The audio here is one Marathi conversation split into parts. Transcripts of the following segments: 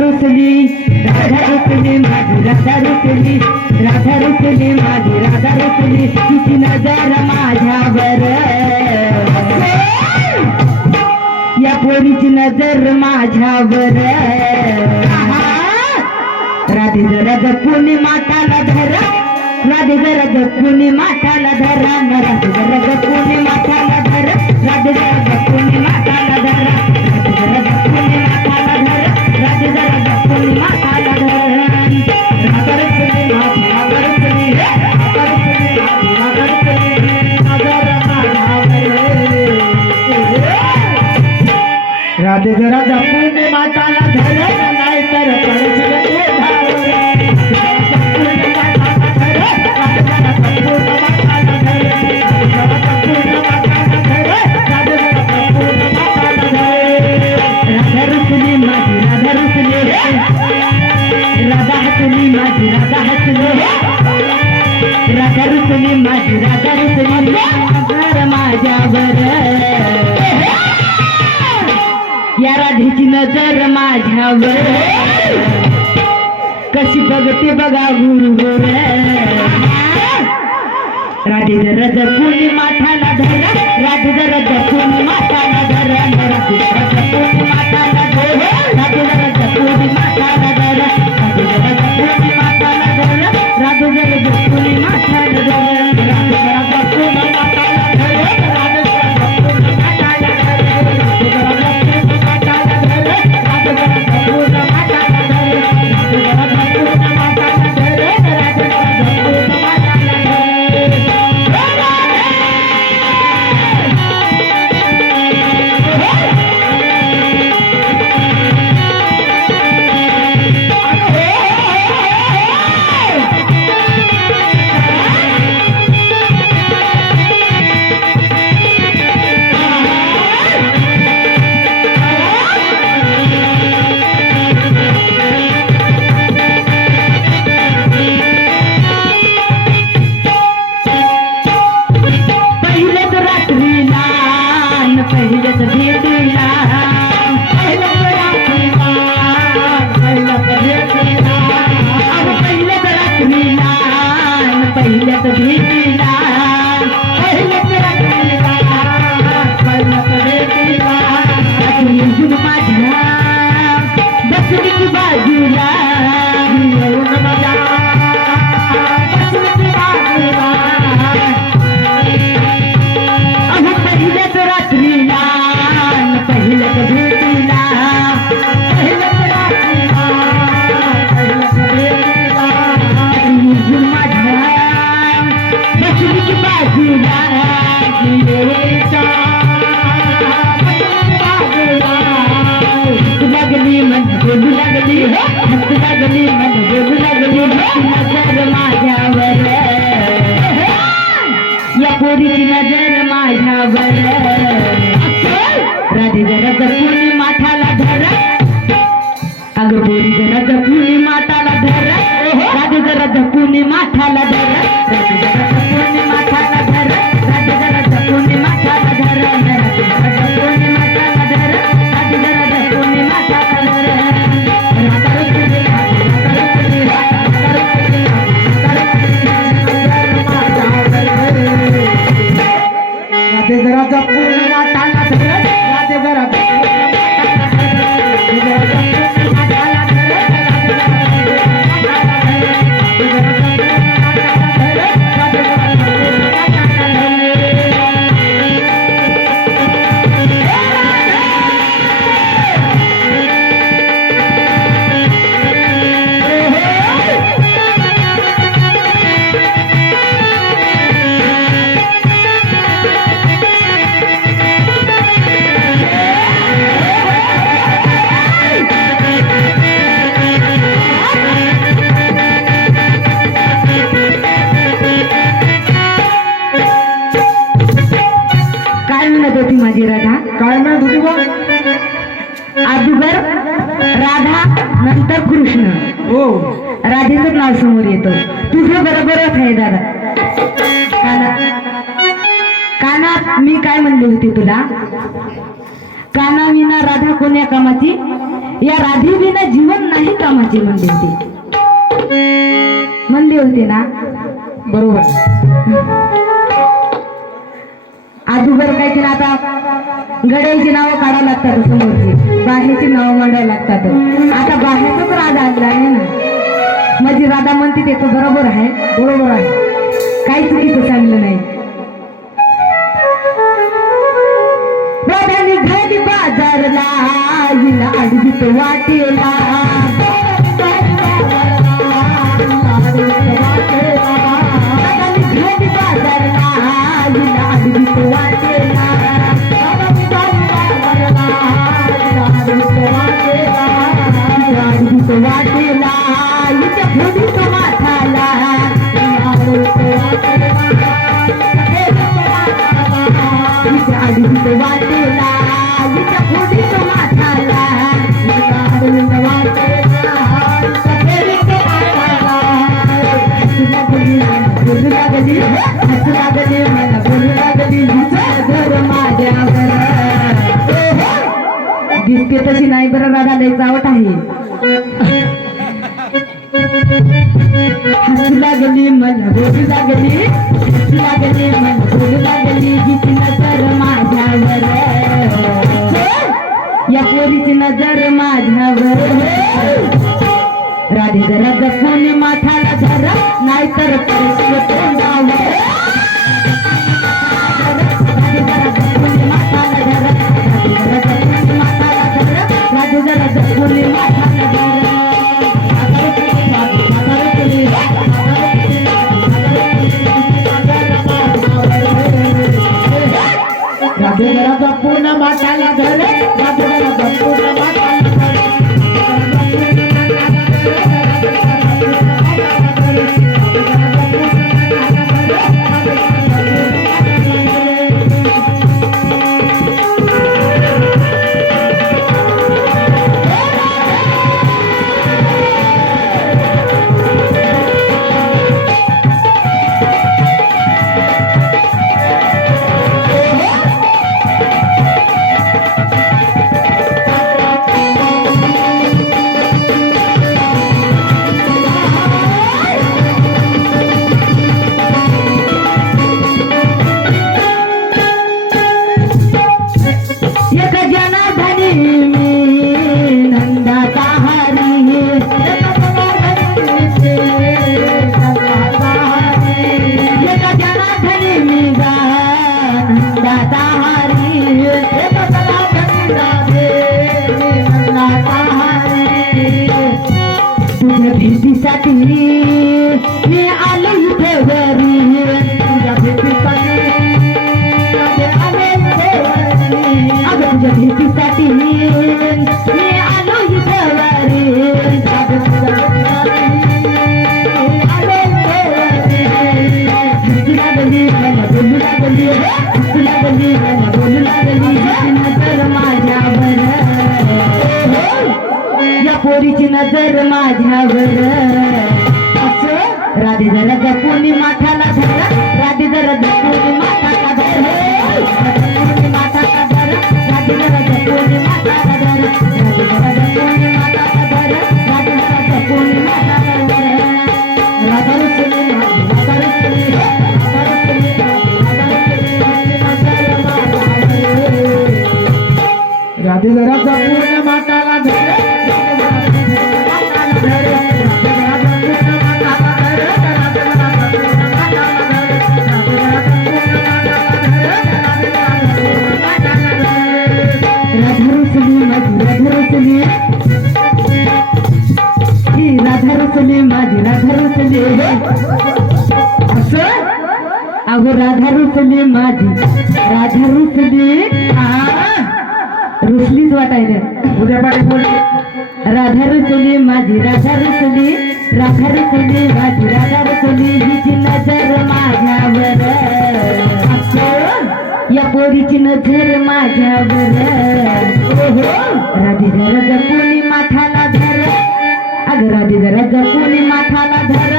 राधा रुसली माझी राधा रुसली राधा रुसली माझी राधा रुसली तिची नजर माझ्यावर. या पोरीची नजर माझ्यावर. राधे जरा जपून माताला धरा राधे जरा जपून माताला धरा राधे जरा जपून माताला धरा राधे जरा जपून माताला धरा. हात जरा जपून माताला धरत नाही तर राधा तुम्ही माझी राधा हसले माझी राधा नजर माझ्यावर. कशी बघते बघा गुरुवर. राधे जरा जपून माठाला धरा. राधे जरा जपून माठाला धरा. Thank you. होती राधा. काय म्हणत होती बा? अगोदर राधा नंतर कृष्ण. हो. राधेचं नाव समोर येतं. तुझं बरोबरच आहे दादा. काना. काना मी काय म्हणले होते तुला? काना विना राधा कोण्या कामाची? या राधी बिना जीवन नाही कामाची म्हणली होती. म्हणली होती ना? बरोबर. आजूबर काय की आता? गड्यांची नावं काढावं लागतात समोरची बाहेरची नावं मांडावं लागतात. आता बाहेरच राधा आणला आहे ना? म्हणजे माझी राधा म्हणते ते तो बरोबर आहे बरोबर आहे. काही चुकीचं सांगलं नाही. घरी बाजारला हिला अडवीत वाटेला. लागली मन बोलू लागली. भीती लागली मन बोलू लागली हिची नजर माझ्यावर या पोरीची नजर माझ्यावर राधे जरा जपून माथाला धरा नाहीतर पडशील तोंडावर राधे जरा राधे जरा जपून माथाला धरा राधे जरा जपून नंदाचा असं राधे जरा अगो राधा रुसली माझी. राधा रुसली रुसलीच वाटायला. उद्या राधा रुसली माझी राधा रुसली राधा रुसली माझी राधा रुसली हिची नजर माझ्यावर. या पोरीची नजर माझ्यावर. राधे जरा जपुनी माठाला धर. अगं राधे जरा जपुनी माठाला धर.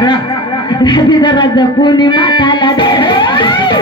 धरा राधे जरा जपून माताला धरा